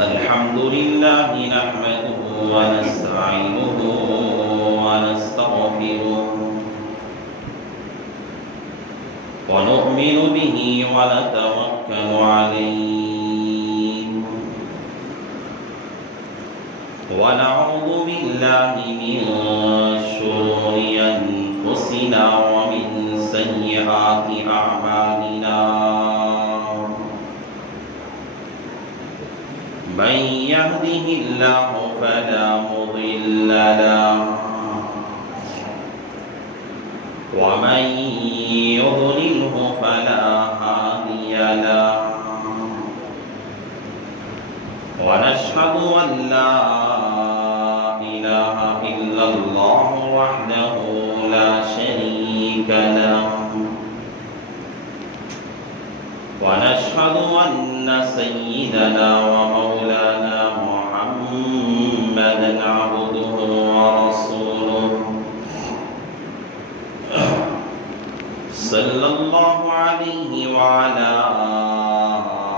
الحمد لله نحمده ونستعينه ونستغفره ونؤمن به ونتوكل عليه ونعوذ بالله من شرور أنفسنا ومن سيئات أعمالنا من يهده الله فلا مضل له ومن يضلله فلا هادي له ونشهد أن لا إله إلا الله وحده لا شريك له ونشهد أن سيدنا ومولانا محمدا عبده ورسوله صلى الله عليه وعلى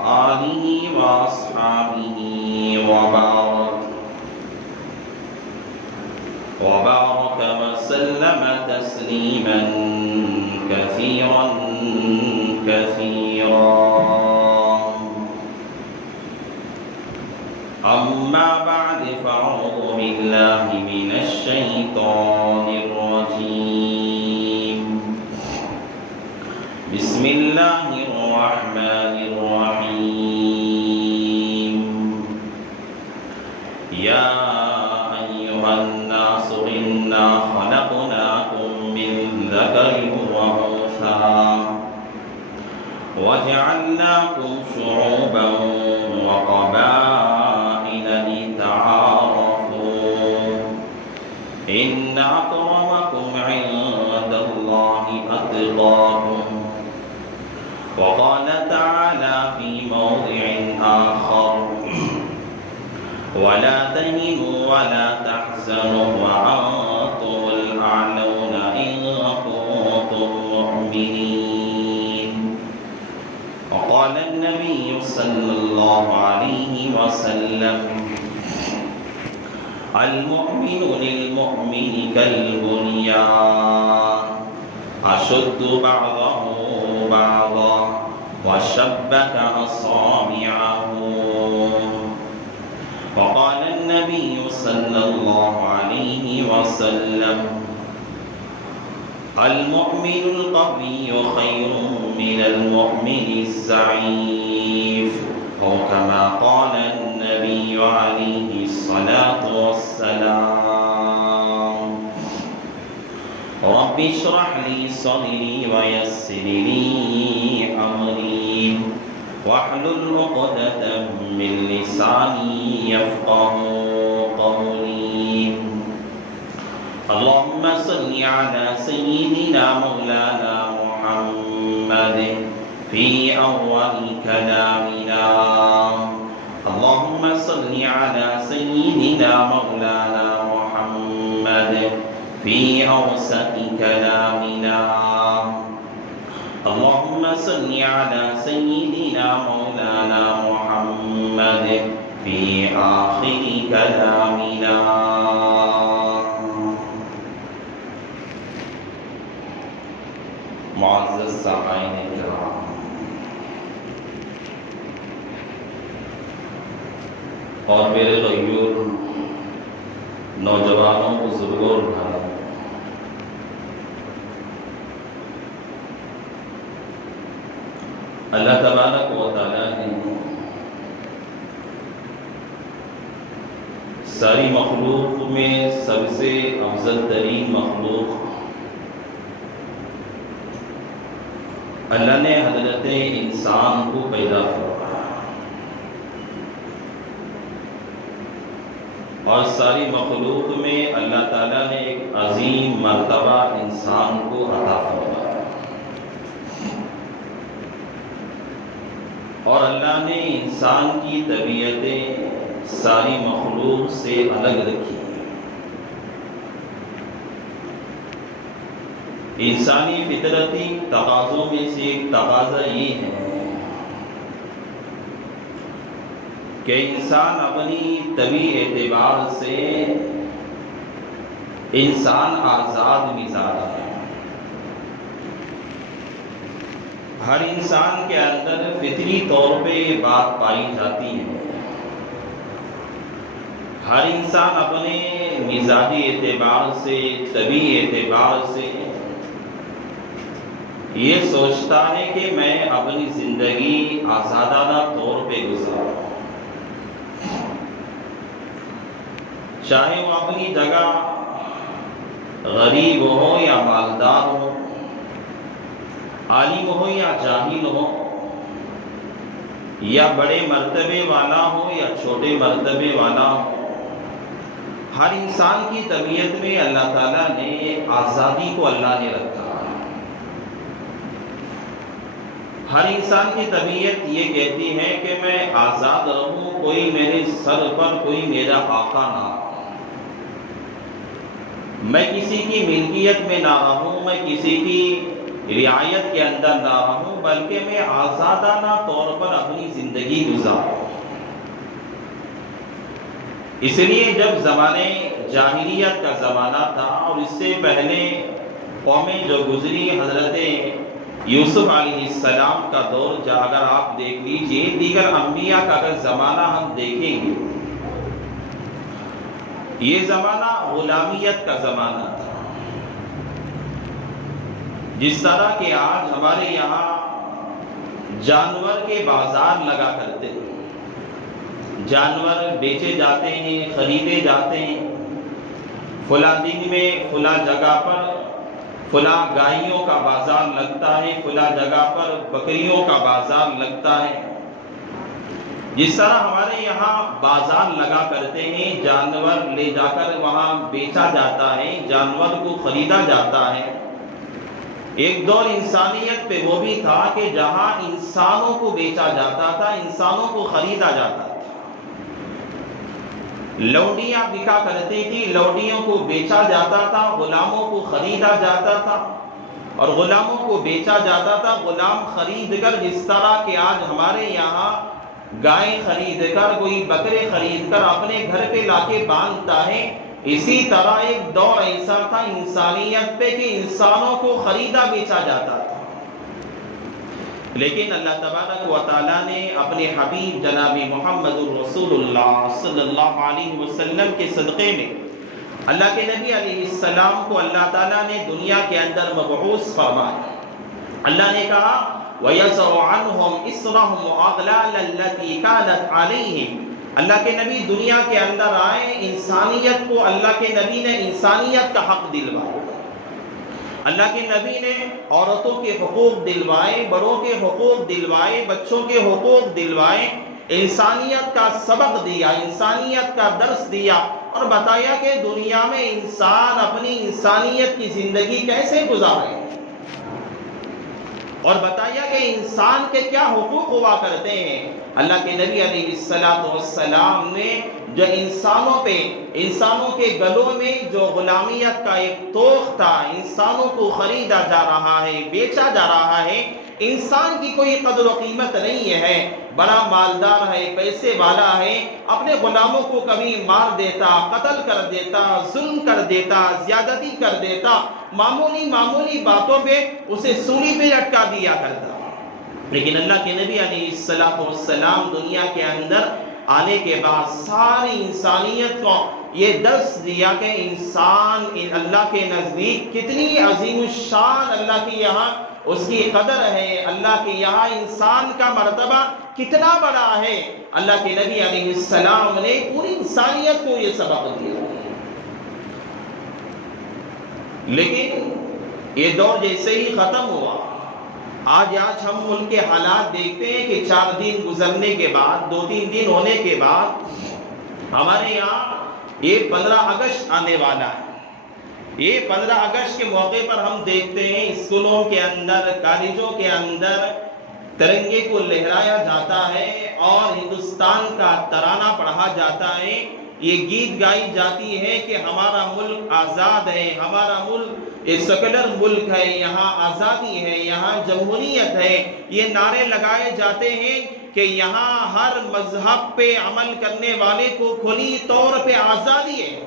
آله وأصحابه وبارك وسلم تسليما كثيرا أما بعد فأعوذ بالله من الشيطان الرجيم بسم الله الرحمن الرحيم يا أيها الناس إنا خلقناكم من ذكر وأنثى وجعلناكم شعوبا وقبائل لتعارفوا إن أكرمكم عند الله أتقاكم وقال تعالى في موضع آخر ولا تهنوا ولا تحزنوا وأنتم الأعلون إن كنتم مؤمنين وقال النبي صلى الله عليه وسلم المؤمن للمؤمن كالبنيان أشد بعضه بعضا وشبك أصابعه وقال النبي صلى الله عليه وسلم المؤمن القوي خير من المؤمن الضعيف أو كما قال النبي عليه الصلاة والسلام رب اشرح لي صدري ويسر لي أمري واحلل عقدة من لساني يفقه قولي اللهم صل على سيدنا مولانا محمد في أول كلامنا اللهم صل على سيدنا مولانا محمد في أوسط كلامنا اللهم صل على سيدنا مولانا محمد في آخر كلامنا معزز سامعین کرام اور میرے غیور نوجوانوں بزرگوں اور بھائیوں اللہ تبارک و تعالیٰ نے ساری مخلوق میں سب سے افضل ترین مخلوق اللہ نے حضرت انسان کو پیدا فرمایا اور ساری مخلوق میں اللہ تعالیٰ نے ایک عظیم مرتبہ انسان کو عطا فرمایا اور اللہ نے انسان کی طبیعتیں ساری مخلوق سے الگ رکھی انسانی فطرتی تقاضوں میں سے ایک تقاضا یہ ہے کہ انسان اپنی طبعی اعتبار سے انسان آزاد مزاج ہے۔ ہر انسان کے اندر فطری طور پہ یہ بات پائی جاتی ہے۔ ہر انسان اپنے مزاجی اعتبار سے، طبعی اعتبار سے یہ سوچتا ہے کہ میں اپنی زندگی آزادانہ طور پہ گزاروں، چاہے وہ اپنی جگہ غریب ہو یا مالدار ہو، عالم ہو یا جاہل ہو، یا بڑے مرتبے والا ہو یا چھوٹے مرتبے والا ہو، ہر انسان کی طبیعت میں اللہ تعالیٰ نے آزادی کو اللہ نے رکھا۔ ہر انسان کی طبیعت یہ کہتی ہے کہ میں آزاد رہوں، کوئی میرے سر پر کوئی میرا آقا نہ ہو، میں کسی کی ملکیت میں نہ رہوں، میں کسی کی رعایت کے اندر نہ رہوں، بلکہ میں آزادانہ طور پر اپنی زندگی گزاروں۔ اس لیے جب زمانے جاہلیت کا زمانہ تھا اور اس سے پہلے قومیں جو گزری، حضرت یوسف علیہ السلام کا دور اگر آپ دیکھ لیجئے، دیگر انبیاء کا اگر زمانہ ہم دیکھیں گے، یہ زمانہ غلامیت کا زمانہ تھا۔ جس طرح کہ آج ہمارے یہاں جانور کے بازار لگا کرتے ہیں، جانور بیچے جاتے ہیں، خریدے جاتے ہیں، فلاں دن میں فلاں جگہ پر فلاں گائیوں کا بازار لگتا ہے، فلاں جگہ پر بکریوں کا بازار لگتا ہے۔ جس طرح ہمارے یہاں بازار لگا کرتے ہیں، جانور لے جا کر وہاں بیچا جاتا ہے، جانور کو خریدا جاتا ہے۔ ایک دور انسانیت پہ وہ بھی تھا کہ جہاں انسانوں کو بیچا جاتا تھا، انسانوں کو خریدا جاتا تھا۔ لوڈیاں بکا کرتی تھی، لوڈیوں کو بیچا جاتا تھا، غلاموں کو خریدا جاتا تھا اور غلاموں کو بیچا جاتا تھا۔ غلام خرید کر، جس طرح کہ آج ہمارے یہاں گائے خرید کر، کوئی بکرے خرید کر اپنے گھر پہ لا کے باندھتا ہے، اسی طرح ایک دور ایسا تھا انسانیت پہ کہ انسانوں کو خریدا بیچا جاتا تھا۔ لیکن اللہ تبارک و تعالیٰ نے اپنے حبیب جناب محمد رسول اللہ صلی اللہ علیہ وسلم کے صدقے میں اللہ کے نبی علیہ السلام کو اللہ تعالیٰ نے دنیا کے اندر مبعوث فرمایا۔ اللہ نے کہا وَيَزْرُ عَنْهُمْ إِسْرَهُمْ وَأَغْلَالَ الَّتِي كَانَتْ عَلَيْهِمْ۔ اللہ کے نبی دنیا کے اندر آئے، انسانیت کو اللہ کے نبی نے انسانیت کا حق دلوایا۔ اللہ کے نبی نے عورتوں کے حقوق دلوائے، بڑوں کے حقوق دلوائے، بچوں کے حقوق دلوائے، انسانیت کا سبق دیا، انسانیت کا درس دیا اور بتایا کہ دنیا میں انسان اپنی انسانیت کی زندگی کیسے گزارے، اور بتایا کہ انسان کے کیا حقوق ہوا کرتے ہیں۔ اللہ کے نبی علیہ السلام نے جو انسانوں کے گلوں میں جو غلامیت کا ایک توق تھا، انسانوں کو خریدا جا رہا ہے، بیچا جا رہا ہے، انسان کی کوئی قدر و قیمت نہیں ہے، بڑا مالدار ہے، پیسے والا ہے، اپنے غلاموں کو کبھی مار دیتا، قتل کر دیتا، ظلم کر دیتا، زیادتی کر دیتا، معمولی باتوں پہ اسے سولی پہ لٹکا دیا کرتا۔ لیکن اللہ کے نبی علیہ السلام دنیا کے اندر آنے کے بعد ساری انسانیت کو یہ درس دیا کہ انسان اللہ کے نزدیک کتنی عظیم الشان، اللہ کے یہاں اس کی قدر ہے، اللہ کے یہاں انسان کا مرتبہ کتنا بڑا ہے۔ اللہ کے نبی علیہ السلام نے پوری انسانیت کو یہ سبق دیا۔ لیکن یہ دور جیسے ہی ختم ہوا، آج ہم ملک کے حالات دیکھتے ہیں کہ 4 دن گزرنے کے بعد، 2-3 دن ہونے کے بعد ہمارے یہاں یہ 15 اگست آنے والا ہے۔ یہ 15 اگست کے موقع پر ہم دیکھتے ہیں اسکولوں کے اندر، کالجوں کے اندر ترنگے کو لہرایا جاتا ہے اور ہندوستان کا ترانہ پڑھا جاتا ہے۔ یہ گیت گائی جاتی ہے کہ ہمارا ملک آزاد ہے، ہمارا ملک ایک سیکولر ملک ہے، یہاں آزادی ہے، یہاں جمہوریت ہے، یہ نعرے لگائے جاتے ہیں کہ یہاں ہر مذہب پہ عمل کرنے والے کو کھلی طور پہ آزادی ہے۔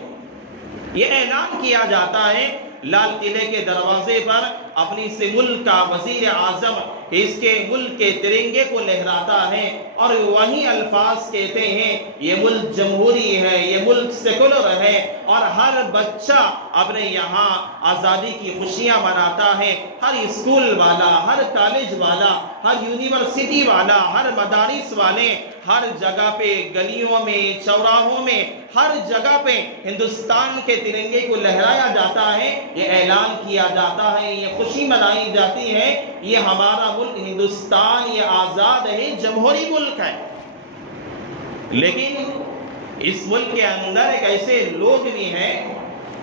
یہ اعلان کیا جاتا ہے لال قلعے کے دروازے پر، اپنی سے ملک کا وزیر اعظم اس کے ملک کے ترنگے کو لہراتا ہے اور وہی الفاظ کہتے ہیں یہ ملک جمہوری ہے، یہ ملک سیکولر ہے، اور ہر بچہ اپنے یہاں آزادی کی خوشیاں مناتا ہے۔ ہر اسکول والا، ہر کالج والا، ہر یونیورسٹی والا، ہر مدارس والے، ہر جگہ پہ، گلیوں میں، چوراہوں میں، ہر جگہ پہ ہندوستان کے ترنگے کو لہرایا جاتا ہے، یہ اعلان کیا جاتا ہے، یہ خوشی منائی جاتی ہے، یہ ہمارا ملک ہندوستان یہ آزاد ہے، جمہوری ملک ہے۔ لیکن اس ملک کے اندر ایک ایسے لوگ بھی ہیں،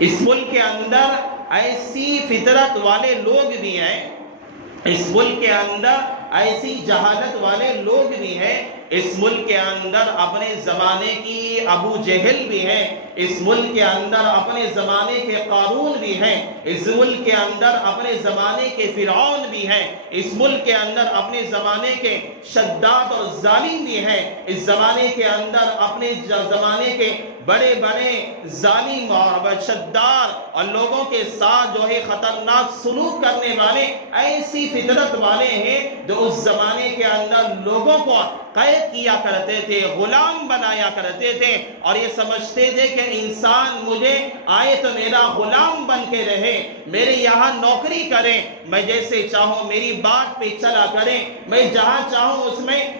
اس ملک کے اندر ایسی فطرت والے لوگ بھی ہیں، اس ملک کے اندر ایسی جہالت والے لوگ بھی ہیں، اس ملک کے اندر اپنے زمانے کی ابو جہل بھی ہیں، اس ملک کے اندر اپنے زمانے کے قارون بھی ہیں، اس ملک کے اندر اپنے زمانے کے فرعون بھی ہیں، اس ملک کے اندر اپنے زمانے کے شداد اور ظالم بھی ہیں، اس زمانے کے اندر اپنے زمانے کے بڑے بڑے ظالم اور شداد اور لوگوں کے ساتھ جو ہے خطرناک سلوک کرنے والے ایسی فطرت والے ہیں جو اس زمانے کے اندر لوگوں کو قید کیا کرتے تھے، غلام بنایا کرتے تھے، اور یہ سمجھتے تھے کہ انسان مجھے آئے تو میرا غلام بن کے رہے، میرے یہاں نوکری کرے، میں جیسے چاہوں میری بات پہ چلا کرے، میں جہاں چاہوں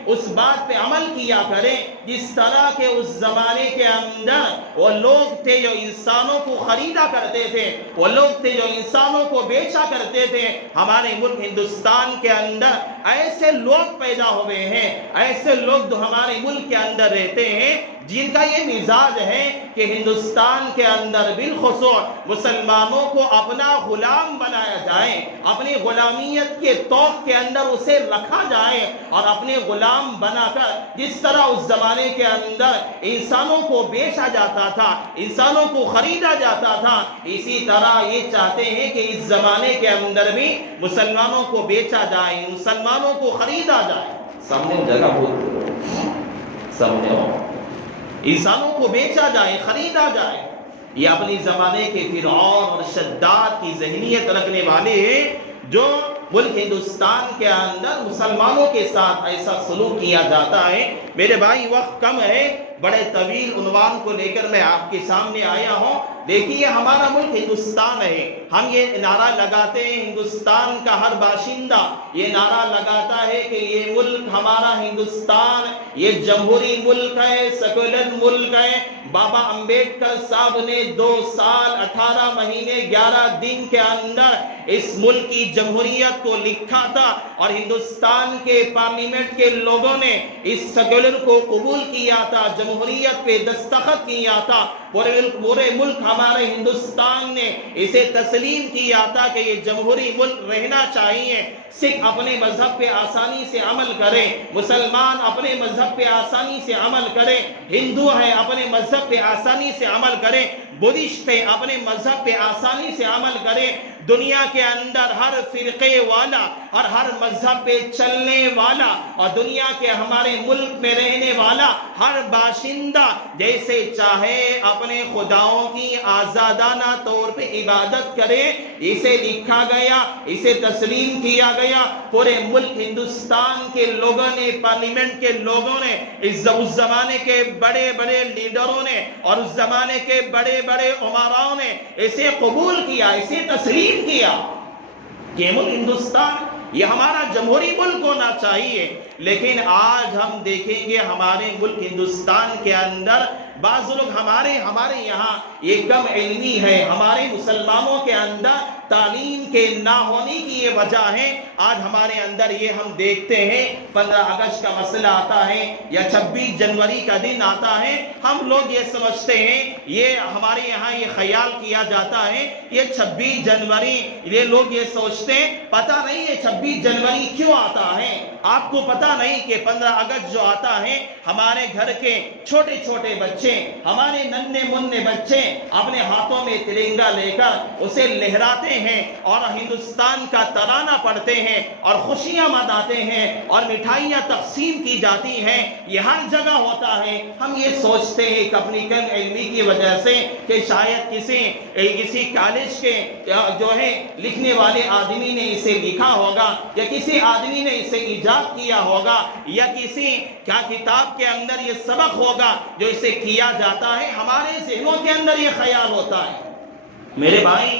اس بات پہ عمل کیا کرے۔ جس طرح کے اس زمانے کے اندر وہ لوگ تھے جو انسانوں کو خریدا کرتے تھے، وہ لوگ تھے جو انسانوں کو بیچا کرتے تھے، ہمارے ملک ہندوستان کے اندر ایسے لوگ پیدا ہوئے ہیں، ایسے لوگ جو ہمارے ملک کے اندر رہتے ہیں جن کا یہ مزاج ہے کہ ہندوستان کے اندر بالخصوص مسلمانوں کو اپنا غلام بنایا جائے، اپنی غلامیت کے توق کے اندر اسے رکھا جائے اور اپنے غلام بنا کر جس طرح اس زمانے کے اندر انسانوں کو بیچا جاتا تھا، انسانوں کو خریدا جاتا تھا، اسی طرح یہ چاہتے ہیں کہ اس زمانے کے اندر بھی مسلمانوں کو بیچا جائے، مسلمانوں کو خریدا جائے۔ سامنے جگہ بہت سامنے ہو، انسانوں کو بیچا جائے، خریدا جائے۔ یہ اپنی زمانے کے فرعون اور شداد کی ذہنیت رکھنے والے ہیں جو ملک ہندوستان کے اندر مسلمانوں کے ساتھ ایسا سلوک کیا جاتا ہے۔ میرے بھائی وقت کم ہے، بڑے طویل عنوان کو لے کر میں آپ کے سامنے آیا ہوں۔ دیکھیے ہمارا ملک ہندوستان ہے، ہم یہ نعرہ لگاتے ہیں، ہندوستان کا ہر باشندہ یہ نعرہ لگاتا ہے کہ یہ ملک ہمارا ہندوستان یہ جمہوری ملک ہے، سیکولر ملک ہے۔ بابا امبیڈکر صاحب نے 2 سال 18 مہینے 11 دن کے اندر اس ملک کی جمہوریت کو لکھا تھا، اور ہندوستان کے پارلیمنٹ کے لوگوں نے اس سیکولر کو قبول کیا تھا، جمہوریت پہ دستخط کیا تھا۔ پورے ملک ہمارے ہندوستان نے اسے تسلیم کیا تھا کہ یہ جمہوری ملک رہنا چاہیے۔ سکھ اپنے مذہب پہ آسانی سے عمل کریں، مسلمان اپنے مذہب پہ آسانی سے عمل کریں، ہندو ہیں اپنے مذہب پہ آسانی سے عمل کریں، بدھسٹ ہیں اپنے مذہب پہ آسانی سے عمل کریں۔ دنیا کے اندر ہر فرقے والا اور ہر مذہب پہ چلنے والا اور دنیا کے ہمارے ملک میں رہنے والا ہر باشندہ جیسے چاہے اپنے خداؤں کی آزادانہ طور پہ عبادت کرے، اسے لکھا گیا، اسے تسلیم کیا گیا۔ پورے ملک ہندوستان کے لوگوں نے، پارلیمنٹ کے لوگوں نے، اس زمانے کے بڑے بڑے لیڈروں نے اور اس زمانے کے بڑے بڑے امراؤں نے اسے قبول کیا، اسے تسلیم کیا کہ ملک ہندوستان یہ ہمارا جمہوری ملک ہونا چاہیے۔ لیکن آج ہم دیکھیں گے ہمارے ملک ہندوستان کے اندر بعض لوگ ہمارے یہاں یہ کم علمی ہے، ہمارے مسلمانوں کے اندر تعلیم کے نہ ہونے کی یہ وجہ ہے۔ آج ہمارے اندر یہ ہم دیکھتے ہیں 15 اگست کا مسئلہ آتا ہے یا 26 جنوری کا دن آتا ہے، ہم لوگ یہ سمجھتے ہیں، یہ ہمارے یہاں یہ خیال کیا جاتا ہے یہ 26 جنوری، یہ لوگ یہ سوچتے ہیں پتہ نہیں یہ 26 جنوری کیوں آتا ہے۔ آپ کو پتہ نہیں کہ 15 اگست جو آتا ہے ہمارے گھر کے چھوٹے چھوٹے بچے، ہمارے ننھے منھے بچے اپنے ہاتھوں میں ترنگا لے کر اسے لہراتے ہیں اور ہندوستان کا ترانہ پڑھتے ہیں اور خوشیاں مناتے ہیں اور مٹھائیاں تقسیم کی جاتی ہیں، یہ ہر جگہ ہوتا ہے۔ ہم یہ سوچتے ہیں کہ اپنی کم علمی کی وجہ سے کہ شاید کسی کالج کے جو ہے لکھنے والے آدمی نے اسے لکھا ہوگا یا کسی آدمی نے اسے ایجاد کیا ہوگا یا کسی کتاب کے اندر یہ سبق ہوگا جو اسے کیا جاتا ہے، ہمارے ذہنوں کے اندر یہ خیال ہوتا ہے۔ میرے بھائی،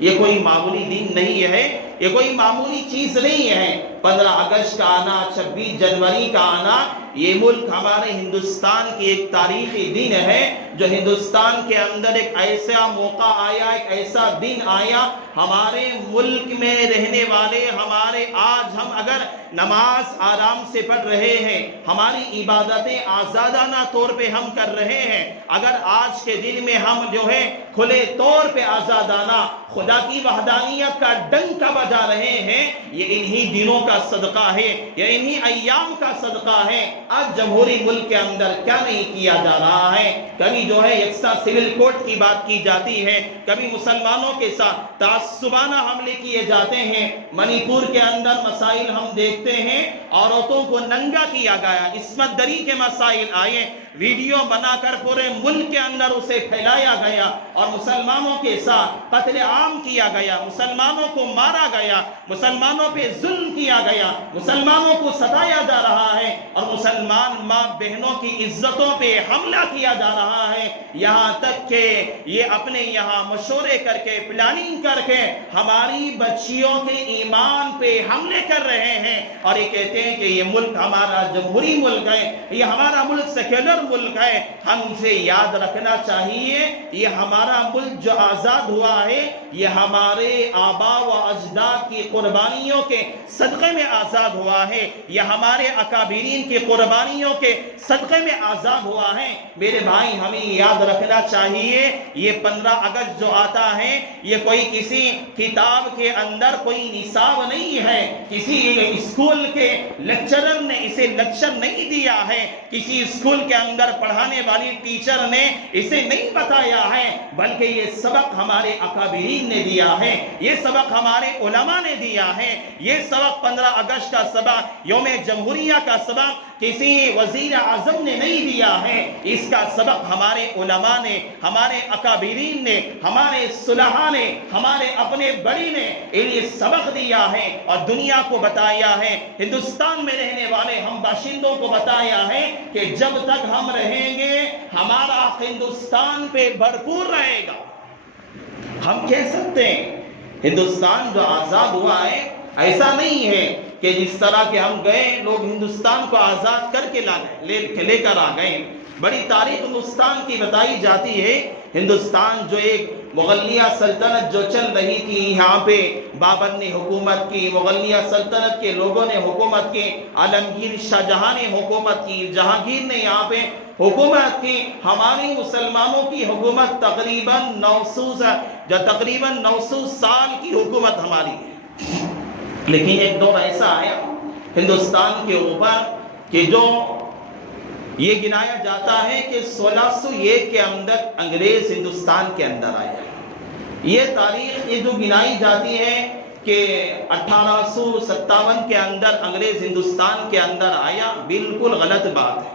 یہ کوئی معمولی دن نہیں ہے، یہ کوئی معمولی چیز نہیں ہے۔ 15 اگست کا آنا، 26 جنوری کا آنا، یہ ملک ہمارے ہندوستان کی ایک تاریخی دن ہے، جو ہندوستان کے اندر ایک ایسا موقع آیا، ایک ایسا دن آیا، ہمارے ملک میں رہنے والے ہمارے آج ہم اگر نماز آرام سے پڑھ رہے ہیں، ہماری عبادتیں آزادانہ طور پہ ہم کر رہے ہیں، اگر آج کے دن میں ہم جو ہے کھلے طور پہ آزادانہ خدا کی وحدانیت کا ڈنکا بجا رہے ہیں، یہ انہی دنوں کا صدقہ ہے، یہ انہی ایام کا صدقہ ہے۔ آج جمہوری ملک کے اندر کیا نہیں کیا جا رہا ہے، کبھی جو ہے یکساں سول کوڈ کی بات کی جاتی ہے، کبھی مسلمانوں کے ساتھ تعصبانہ حملے کیے جاتے ہیں، منی پور کے اندر مسائل ہم دیکھتے ہیں، عورتوں کو ننگا کیا گیا، عصمت دری کے مسائل آئے، ویڈیو بنا کر پورے ملک کے اندر اسے پھیلایا گیا اور مسلمانوں کے ساتھ قتل عام کیا گیا، مسلمانوں کو مارا گیا، مسلمانوں پہ ظلم کیا گیا، مسلمانوں کو ستایا جا رہا ہے اور مسلمان ماں بہنوں کی عزتوں پہ حملہ کیا جا رہا ہے، یہاں تک کہ یہ اپنے یہاں مشورے کر کے پلاننگ کر کے ہماری بچیوں کے ایمان پہ حملے کر رہے ہیں اور یہ کہتے ہیں کہ یہ ملک ہمارا جمہوری ملک ہے، یہ ہمارا ملک سیکولر ملک ہے۔ ہم سے یاد رکھنا چاہیے یہ ہمارا ملک جو آزاد ہوا ہے یہ ہمارے آبا و اجداد کی قربانیوں کے صدقے میں آزاد ہوا ہے، یہ ہمارے اکابرین کی قربانیوں کے صدقے میں آزاد ہوا ہے۔ میرے بھائی، ہمیں یاد رکھنا چاہیے یہ 15 اگست جو آتا ہے یہ کوئی کسی کتاب کے اندر کوئی نصاب نہیں ہے، کسی اسکول کے لیکچرر نے اسے لیکچر نہیں دیا ہے، کسی اسکول کے اندر پڑھانے والی ٹیچر نے اسے نہیں بتایا ہے، بلکہ یہ سبق ہمارے اکابرین نے دیا ہے، یہ سبق ہمارے علماء نے دیا ہے، یہ سبق 15 اگست کا سبق، یوم جمہوریہ کا سبق کسی وزیر اعظم نے نہیں دیا ہے، اس کا سبق ہمارے علماء نے، ہمارے اکابرین نے، ہمارے صلحاء نے، ہمارے اپنے بڑی نے یہ سبق دیا ہے اور دنیا کو بتایا ہے، ہندوستان میں رہنے والے ہم باشندوں کو بتایا ہے کہ جب تک ہم رہیں گے ہمارا ہندوستان پہ بھرپور رہے گا۔ ہم کہہ سکتے ہیں ہندوستان جو آزاد ہوا ہے ایسا نہیں ہے کہ جس طرح کہ ہم گئے لوگ ہندوستان کو آزاد کر کے لے کر آ گئے، بڑی تاریخ ہندوستان کی بتائی جاتی ہے۔ ہندوستان جو ایک مغلیہ سلطنت جو چل رہی تھی، یہاں پہ بابر نے حکومت کی، مغلیہ سلطنت کے لوگوں نے حکومت کی، عالمگیر شاہ جہاں نے حکومت کی، جہانگیر نے یہاں پہ حکومت کی، ہماری مسلمانوں کی حکومت تقریباً 900 سال کی حکومت ہماری ہے۔ لیکن ایک دور ایسا آیا ہندوستان کے اوپر کہ جو یہ گنایا جاتا ہے کہ 1601 کے اندر انگریز ہندوستان کے اندر آیا۔ یہ تاریخ یہ جو گنائی جاتی ہے کہ 1857 کے اندر انگریز ہندوستان کے اندر آیا، بالکل غلط بات ہے،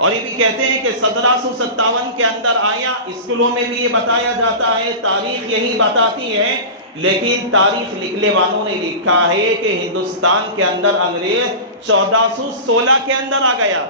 اور یہ بھی کہتے ہیں کہ 1757 کے اندر آیا، اسکولوں میں بھی یہ بتایا جاتا ہے، تاریخ یہی بتاتی ہے، لیکن تاریخ لکھنے والوں نے لکھا ہے کہ ہندوستان کے اندر انگریز 1416 کے اندر آ گیا،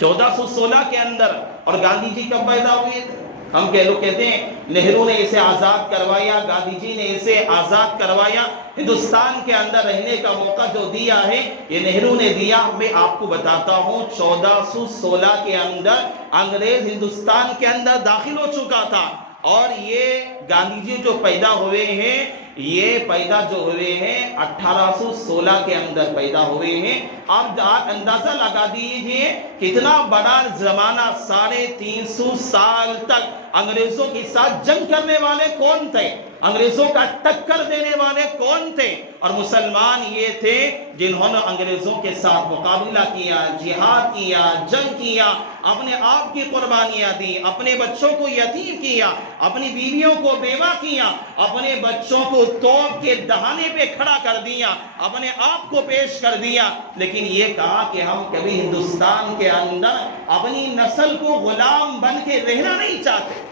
1416 کے اندر۔ اور گاندھی جی کب پیدا ہوئے تھے؟ ہم لوگ کہتے ہیں نہرو نے اسے آزاد کروایا، گاندھی جی نے اسے آزاد کروایا، ہندوستان کے اندر رہنے کا موقع جو دیا ہے یہ نہرو نے دیا۔ میں آپ کو بتاتا ہوں 1416 کے اندر انگریز ہندوستان کے اندر داخل ہو چکا تھا، اور یہ گاندھی جی جو پیدا ہوئے ہیں یہ پیدا جو ہوئے ہیں 1816 کے اندر پیدا ہوئے ہیں۔ آپ اندازہ لگا دیجئے کتنا بڑا زمانہ، 350 سال تک انگریزوں کے ساتھ جنگ کرنے والے کون تھے؟ انگریزوں کا ٹکر دینے والے کون تھے؟ اور مسلمان یہ تھے جنہوں نے انگریزوں کے ساتھ مقابلہ کیا، جہاد کیا، جنگ کیا، اپنے آپ کی قربانیاں دی، اپنے بچوں کو یتیم کیا، اپنی بیویوں کو بیوہ کیا، اپنے بچوں کو توپ کے دہانے پہ کھڑا کر دیا، اپنے آپ کو پیش کر دیا، لیکن یہ کہا کہ ہم کبھی ہندوستان کے اندر اپنی نسل کو غلام بن کے رہنا نہیں چاہتے،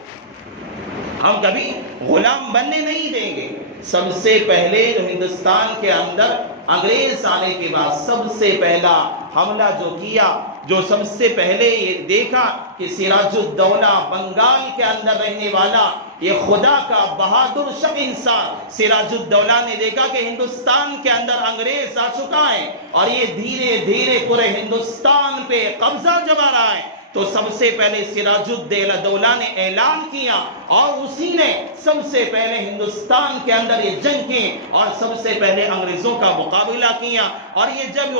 ہم کبھی غلام بننے نہیں دیں گے۔ سب سے پہلے جو ہندوستان کے اندر انگریز آنے کے بعد سب سے پہلا حملہ جو کیا، جو سب سے پہلے یہ دیکھا کہ سراج الدولہ بنگال کے اندر رہنے والا یہ خدا کا بہادر شخص انسان سراج الدولہ نے دیکھا کہ ہندوستان کے اندر انگریز آ چکا ہے اور یہ دھیرے دھیرے پورے ہندوستان پہ قبضہ جما رہا ہے، تو سب سے پہلے سراج الدولہ نے اعلان کیا اور اسی نے سب سے پہلے ہندوستان کے اندر یہ جنگ کی اور سب سے پہلے انگریزوں کا مقابلہ کیا۔ اور یہ جب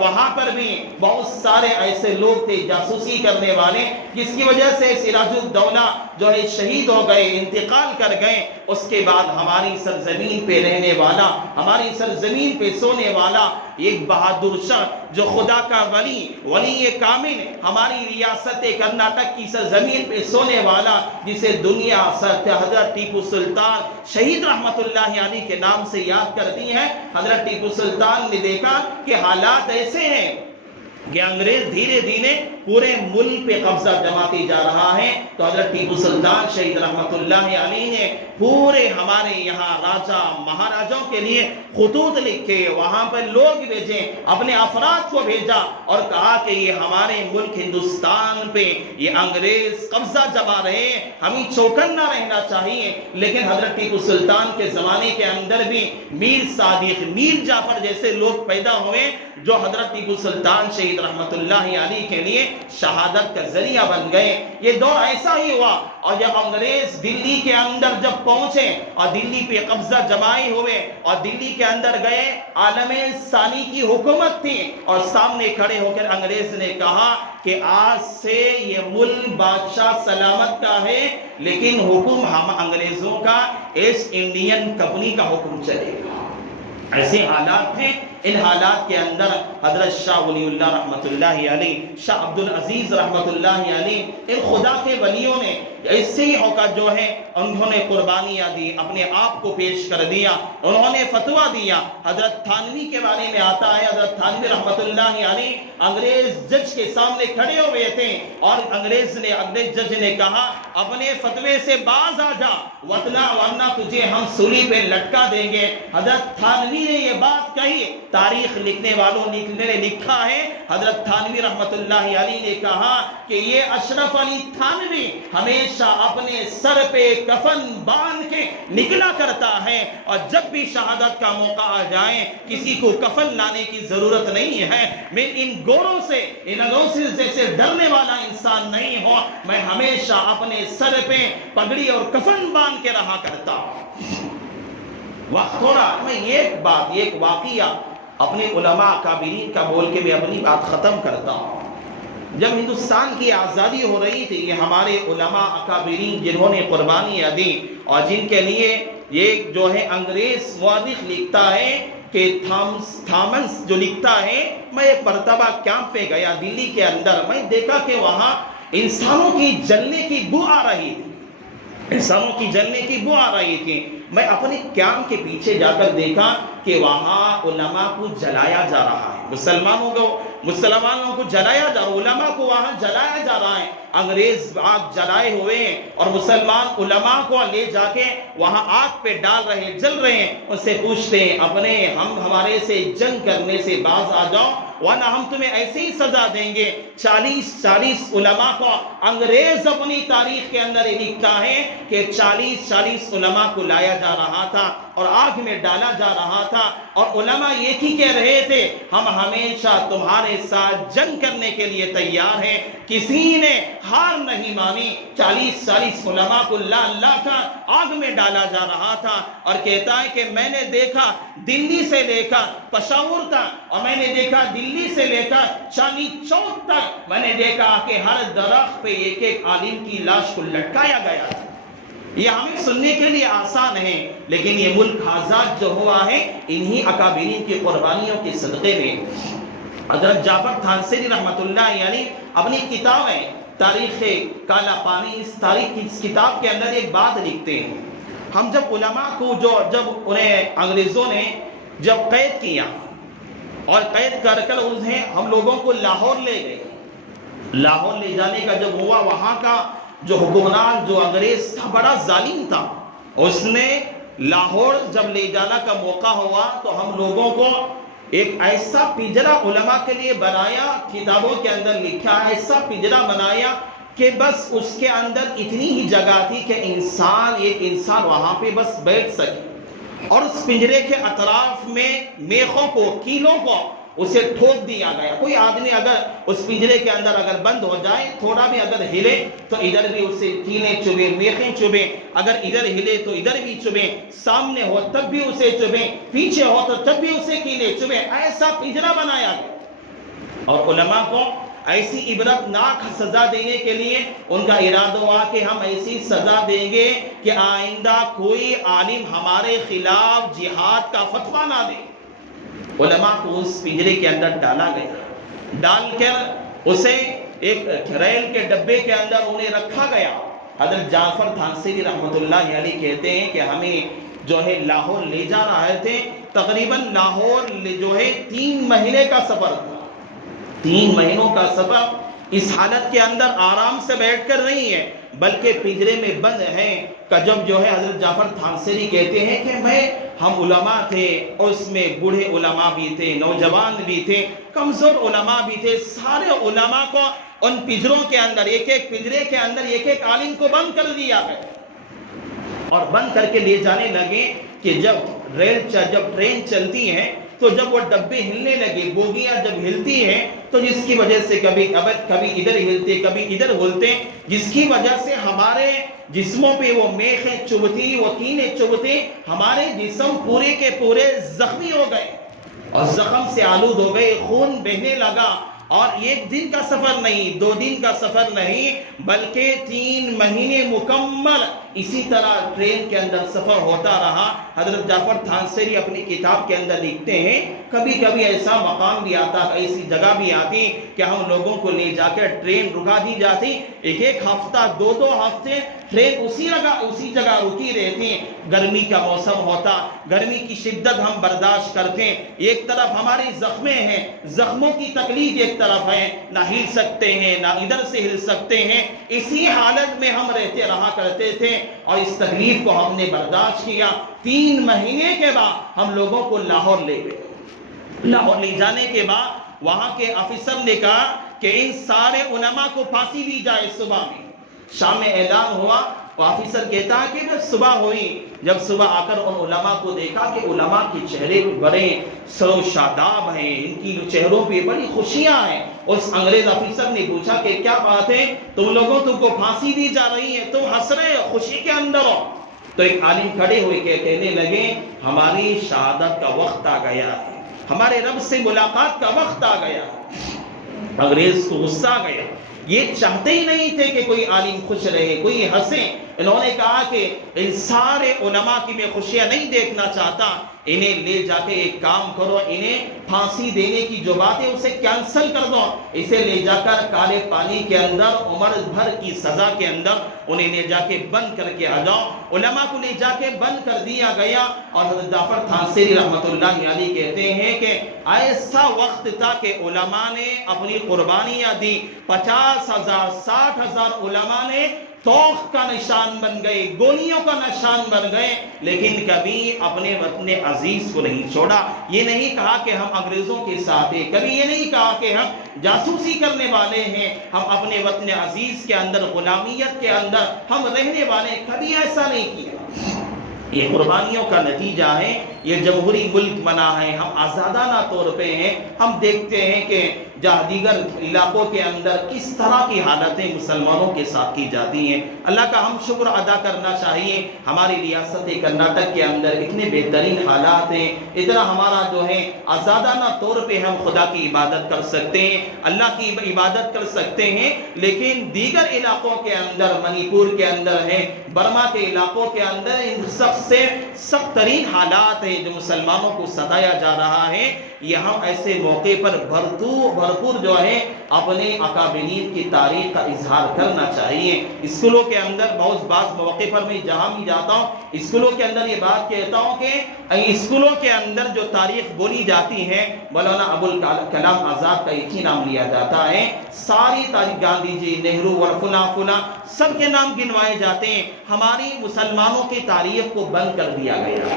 وہاں پر بھی بہت سارے ایسے لوگ تھے جاسوسی کرنے والے، جس کی وجہ سے سراج الدولہ جو ہے شہید ہو گئے، انتقال کر گئے۔ اس کے بعد ہماری سرزمین پہ رہنے والا، ہماری سرزمین پہ سونے والا ایک بہادر شخص جو خدا کا ولی کامل، ہماری ریاست کرناٹک کی سرزمین پہ سونے والا، جسے دنیا حضرت ٹیپو سلطان شہید رحمت اللہ علیہ کے نام سے یاد کرتی ہے۔ حضرت ٹیپو سلطان نے دیکھا کہ حالات ایسے ہیں کہ انگریز دھیرے دھیرے پورے ملک پہ قبضہ جماتے جا رہا ہے، تو حضرت ٹیپو سلطان شہید رحمت اللہ علیہ نے پورے ہمارے یہاں راجہ مہاراجوں کے لیے خطوط لکھے، وہاں پر لوگ بھیجے، اپنے افراد کو بھیجا اور کہا کہ یہ ہمارے ملک ہندوستان پہ یہ انگریز قبضہ جما رہے ہیں، ہمیں چوکنا رہنا چاہیے۔ لیکن حضرت ٹیپو سلطان کے زمانے کے اندر بھی میر صادق، میر جعفر جیسے لوگ پیدا ہوئے جو حضرت ٹیپو سلطان شہید رحمت اللہ علیہ کے لیے شہادت کا ذریعہ بن گئے۔ یہ دور ایسا ہی ہوا، اور جب انگریز دلی کے اندر جب پہنچے اور دلی پہ قبضہ جمائے ہوئے اور دلی کے اندر گئے، عالم ثانی کی حکومت تھی اور سامنے کھڑے ہو کر انگریز نے کہا کہ آج سے یہ ملک بادشاہ سلامت کا ہے، لیکن حکم ہم انگریزوں کا ایسٹ انڈین کمپنی کا حکم چلے گا۔ ایسے حالات تھے۔ ان حالات کے اندر حضرت شاہ ولی اللہ رحمت اللہ علیہ، شاہ عبد العزیز رحمت اللہ علیہ، ان خدا کے ولیوں نے ایسے ہی اوقات جو ہے انہوں نے قربانیاں دی، اپنے آپ کو پیش کر دیا، انہوں نے فتویٰ دیا۔ حضرت تھانوی کے بارے میں آتا ہے، حضرت تھانوی رحمت اللہ علیہ انگریز جج کے سامنے کھڑے ہوئے تھے اور انگریز جج نے کہا اپنے فتوے سے باز آ جا ورنہ تجھے ہم سولی پہ لٹکا دیں گے۔ حضرت تھانوی نے یہ بات کہی، تاریخ لکھنے والوں نے لکھا ہے، حضرت تھانوی رحمت اللہ علیہ نے کہا کہ یہ اشرف علی تھانوی ہمیشہ اپنے سر پہ کفن باندھ کے نکلا کرتا ہے، اور جب بھی شہادت کا موقع آ جائے کسی کو کفن لانے کی ضرورت نہیں ہے۔ میں ان گوروں سے، ان انگریزوں جیسے ڈرنے والا انسان نہیں ہوں، میں ہمیشہ اپنے سر پہ پگڑی اور کفن باندھ کے رہا کرتا ہوں۔ تھوڑا میں ایک واقعہ اپنے علماء اکابرین کا بول کے میں اپنی بات ختم کرتا ہوں۔ جب ہندوستان کی آزادی ہو رہی تھی، یہ ہمارے علماء اکابرین جنہوں نے قربانیاں دی اور جن کے لیے یہ جو ہے انگریز مورخ لکھتا ہے کہ تھامس جو لکھتا ہے، میں ایک مرتبہ کیمپ پہ گیا دلی کے اندر، میں دیکھا کہ وہاں انسانوں کی جلنے کی بو آ رہی تھی، انسانوں کی جلنے کی بو آ رہی تھی۔ میں اپنے کیمپ کے پیچھے جا کر دیکھا کہ وہاں علماء کو جلایا جا رہا ہے، مسلمانوں کو جلایا جا رہا ہے، علماء کو وہاں جلایا جا رہا ہے۔ انگریز آگ جلائے ہوئے ہیں اور مسلمان علماء کو لے جا کے وہاں آگ پہ ڈال رہے ہیں، جل رہے ہیں۔ ان سے پوچھتے ہیں ہمارے سے جنگ کرنے سے باز آ جاؤ ورنہ ہم تمہیں ایسی ہی سزا دیں گے۔ 40 علماء کو انگریز اپنی تاریخ کے اندر لکھتا ہے کہ 40 علماء کو لایا جا رہا تھا اور آگ میں ڈالا جا رہا تھا، اور علماء یہ ہی کہہ رہے تھے ہم ہمیشہ تمہارے ساتھ جنگ کرنے کے لیے تیار ہیں۔ کسی نے ہار نہیں مانی۔ 40 علماء کو لا کر آگ میں ڈالا جا رہا تھا، اور کہتا ہے کہ میں نے دیکھا دلی سے لے کر پشاور تک، اور میں نے دیکھا دلی سے لے کر چاندنی چوک تک، میں نے دیکھا کہ ہر درخت پہ ایک عالم کی لاش کو لٹکایا گیا تھا۔ یہ ہمیں سننے کے لیے آسان ہے، لیکن یہ ملک آزاد جو ہوا ہے انہی اکابرین کی قربانیوں کے صدقے میں۔ حضرت جعفر تھانسری رحمۃ اللہ علیہ اپنی کتاب ہے تاریخ کالا پانی، اس تاریخ کی اس کتاب کے اندر ایک بات لکھتے ہیں، ہم جب علماء کو جب انہیں انگریزوں نے جب قید کیا اور قید کر کر انہیں ہم لوگوں کو لاہور لے گئے، لاہور لے جانے کا جب ہوا، وہاں کا جو حکمران جو انگریز تھا بڑا ظالم تھا، اس نے لاہور جب لے جانا کا موقع ہوا تو ہم لوگوں کو ایک ایسا پنجرا علماء کے لیے بنایا، کتابوں کے اندر لکھا ایسا پنجرا بنایا کہ بس اس کے اندر اتنی ہی جگہ تھی کہ ایک انسان وہاں پہ بس بیٹھ سکے، اور اس پنجرے کے اطراف میں میخوں کو، کیلوں کو اسے ٹھوک دیا گیا۔ کوئی آدمی اگر اس پنجرے کے اندر اگر بند ہو جائے، تھوڑا بھی اگر ہلے تو ادھر بھی اسے کیلیں چبھیں، میخیں چبھیں، اگر ادھر ہلے تو ادھر بھی چبھیں، سامنے ہو تب بھی اسے چبھیں، پیچھے ہو تو تب بھی اسے کیلیں چبھیں، ایسا پنجرا بنایا گیا۔ اور علماء کو ایسی عبرتناک سزا دینے کے لیے ان کا ارادہ ہوا کہ ہم ایسی سزا دیں گے کہ آئندہ کوئی عالم ہمارے خلاف جہاد کا فتویٰ نہ دے۔ علماء کو اس پنجرے کے اندر ڈالا گیا، ڈال کر اسے ایک ریل کے ڈبے کے اندر انہیں رکھا گیا۔ حضرت جعفر تھانسری رحمۃ اللہ علیہ کہتے ہیں کہ ہمیں جو ہے لاہور لے جا رہے تھے، تقریباً لاہور جو ہے 3 مہینے کا سفر تھا، 3 مہینوں کا سفر۔ اس حالت کے اندر آرام سے بیٹھ کر نہیں ہے بلکہ پنجرے میں بند ہیں کہ جب جو ہے حضرت جعفر تھانسری کہتے ہیں کہ ہم علماء تھے، اور اس میں بوڑھے علماء بھی تھے، نوجوان بھی تھے، کمزور علماء بھی تھے، سارے علماء کو ان پنجروں کے اندر، ایک ایک پنجرے کے اندر ایک ایک عالم کو بند کر دیا گیا، اور بند کر کے لے جانے لگے کہ جب ٹرین چلتی ہے تو جب وہ ڈبے ہلنے لگے، بوگیاں جب ہلتی ہیں تو جس کی وجہ سے کبھی ادھر ہلتے کبھی ادھر ہلتے، جس کی وجہ سے ہمارے جسموں پہ وہ میخیں چبھتی، وہ کیلیں چبھتی، ہمارے جسم پورے کے پورے زخمی ہو گئے اور زخم سے آلود ہو گئے، خون بہنے لگا۔ اور 1 دن کا سفر نہیں، 2 دن کا سفر نہیں، بلکہ 3 مہینے مکمل اسی طرح ٹرین کے اندر سفر ہوتا رہا۔ حضرت جعفر تھانسری اپنی کتاب کے اندر لکھتے ہیں کبھی کبھی ایسا مقام بھی آتا، ایسی جگہ بھی آتی کہ ہم لوگوں کو لے جا کر ٹرین رکا دی جاتی، 1 ہفتہ 2 ہفتے ٹرین اسی جگہ رکی رہتی۔ گرمی کا موسم ہوتا، گرمی کی شدت ہم برداشت کرتے، ایک طرف ہماری زخمیں ہیں، زخموں کی تکلیف ایک طرف ہے، نہ ہل سکتے ہیں نہ ادھر سے ہل سکتے ہیں، اسی حالت میں ہم رہا کرتے تھے اور اس تکلیف کو ہم نے برداشت کیا۔ 3 مہینے کے بعد ہم لوگوں کو لاہور لے گئے۔ لاہور لے جانے کے بعد وہاں کے آفیسر نے کہا کہ ان سارے علماء کو پھانسی دی جائے صبح میں۔ شام میں اعلان ہوا، وہ آفیسر کہتا ہے کہ جب صبح ہوئی، جب صبح آ کر ان علماء کو دیکھا کہ علماء کے چہرے بڑے سر و شاداب ہیں، ان کی چہروں پہ بڑی خوشیاں ہیں۔ اس انگریز آفیسر نے پوچھا کہ کیا بات ہے، تم لوگوں کو پھانسی دی جا رہی ہے، تم ہنس رہے ہو، خوشی کے اندر ہو؟ تو ایک عالم کھڑے ہوئے کہنے لگے ہماری شہادت کا وقت آ گیا ہے، ہمارے رب سے ملاقات کا وقت آ گیا۔ انگریز کو غصہ آ گیا، یہ چاہتے ہی نہیں تھے کہ کوئی عالم خوش رہے، کوئی ہنسے۔ انہوں نے کہا کہ ان سارے علماء کی میں خوشیاں نہیں دیکھنا چاہتا، انہیں لے جا کے ایک کام کرو، انہیں پھانسی دینے کی جو بات ہے اسے کینسل کر دو، اسے لے جا کر کالے پانی کے اندر عمر بھر کی سزا کے اندر انہیں لے جا کے بند کر کے آ جاؤ۔ علماء کو لے جا کے بند کر دیا گیا۔ اور حضرت جعفر تھانسری رحمۃ اللہ علیہ کہتے ہیں کہ ایسا وقت تھا کہ علماء نے اپنی قربانیاں دی، 50,000 60,000 علماء نے توق کا نشان بن گئے، گولیوں کا نشان بن گئے، لیکن کبھی اپنے وطن عزیز کو نہیں چھوڑا۔ یہ نہیں کہا کہ ہم انگریزوں کے ساتھ ہیں، کبھی یہ نہیں کہا کہ ہم جاسوسی کرنے والے ہیں، ہم اپنے وطن عزیز کے اندر، غلامیت کے اندر ہم رہنے والے، کبھی ایسا نہیں کیا۔ یہ قربانیوں کا نتیجہ ہے یہ جمہوری ملک بنا ہے، ہم آزادانہ طور پہ ہیں، ہم دیکھتے ہیں کہ جہاں دیگر علاقوں کے اندر کس طرح کی حالتیں مسلمانوں کے ساتھ کی جاتی ہیں۔ اللہ کا ہم شکر ادا کرنا چاہیے، ہماری ریاست کرناٹک کے اندر اتنے بہترین حالات ہیں، اتنا ہمارا جو ہے آزادانہ طور پہ ہم خدا کی عبادت کر سکتے ہیں، اللہ کی عبادت کر سکتے ہیں، لیکن دیگر علاقوں کے اندر، منی پور کے اندر ہے، برما کے علاقوں کے اندر ان سب سے سخت ترین حالات ہیں جو مسلمانوں کو ستایا جا رہا ہے۔ یہ ہم ایسے موقع پر بھرپور جو ہے اپنے اکابرین کی تاریخ کا اظہار کرنا چاہیے۔ اسکولوں کے اندر بہت بعض مواقع پر میں جہاں بھی جاتا ہوں، اسکولوں کے اندر یہ بات کہتا ہوں کہ اسکولوں کے اندر جو تاریخ بولی جاتی ہے، مولانا ابوالکلام آزاد کا ایک ہی نام لیا جاتا ہے، ساری تاریخ گاندھی جی، نہرو اور فلاں سب کے نام گنوائے جاتے ہیں، ہماری مسلمانوں کی تاریخ کو بند کر دیا گیا۔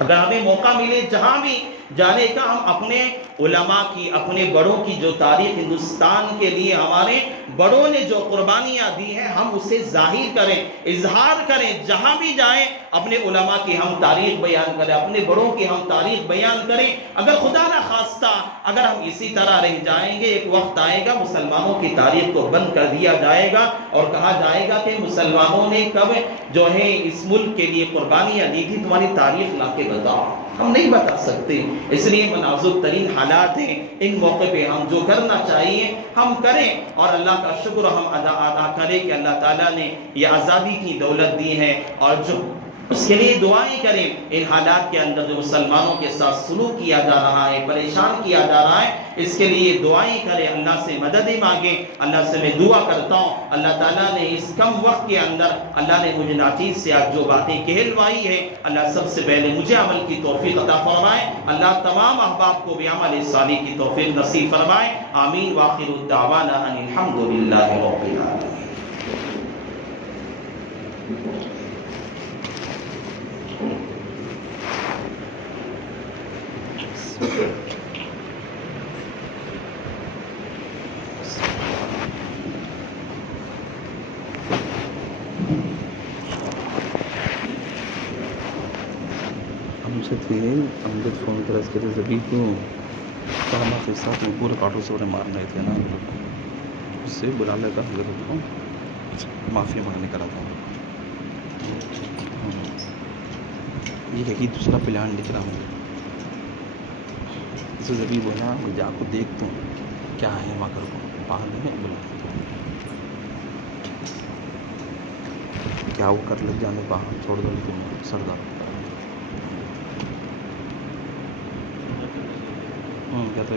اگر ہمیں موقع ملے جہاں بھی جانے کا، ہم اپنے علماء کی، اپنے بڑوں کی جو تاریخ ہندوستان کے لیے ہمارے بڑوں نے جو قربانیاں دی ہیں، ہم اسے ظاہر کریں، اظہار کریں، جہاں بھی جائیں اپنے علماء کی ہم تاریخ بیان کریں، اپنے بڑوں کی ہم تاریخ بیان کریں۔ اگر خدا نہ خواستہ اگر ہم اسی طرح رہ جائیں گے، ایک وقت آئے گا مسلمانوں کی تاریخ کو بند کر دیا جائے گا اور کہا جائے گا کہ مسلمانوں نے کب جو ہے اس ملک کے لیے قربانیاں دی تھی، تمہاری تاریخ لا کے بتاؤ۔ ہم نہیں بتا سکتے، اس لیے مناظر ترین حالات ہیں، ان موقع پہ ہم جو کرنا چاہیے ہم کریں، اور اللہ کا شکر ہم ادا کریں کہ اللہ تعالیٰ نے یہ آزادی کی دولت دی ہے، اور جو اس کے لیے دعائیں کریں۔ ان حالات کے اندر جو مسلمانوں کے ساتھ سلوک کیا جا رہا ہے، پریشان کیا جا رہا ہے، اس کے لیے دعائیں کریں، اللہ سے مددیں مانگیں۔ اللہ سے میں دعا کرتا ہوں اللہ تعالیٰ نے اس کم وقت کے اندر اللہ نے مجھے ناچیز سے آج جو باتیں کہلوائی ہے، اللہ سب سے پہلے مجھے عمل کی توفیق عطا فرمائے، اللہ تمام احباب کو بھی عمل صالح کی توفیق نصیب فرمائے، آمین۔ وآخر الدعوانا ان الحمد للہ رب العالمین۔ امجد فون کرا اس کے زبی کیوں کام کے ساتھ وہ پورے کاٹوں سے انہیں مار رہے تھے نا، اس سے بلا لیتا حضرت کو معافی مانگنے کرا تھا۔ یہ ہے کہ دوسرا پلان لکھ رہا ہوں، اسے زبی بولا میں جا کو دیکھتا ہوں کیا ہے وہاں کر کو باہر میں بلا کیا وہ کر لگ جانے باہر چھوڑ دو تم سردار کیا تھا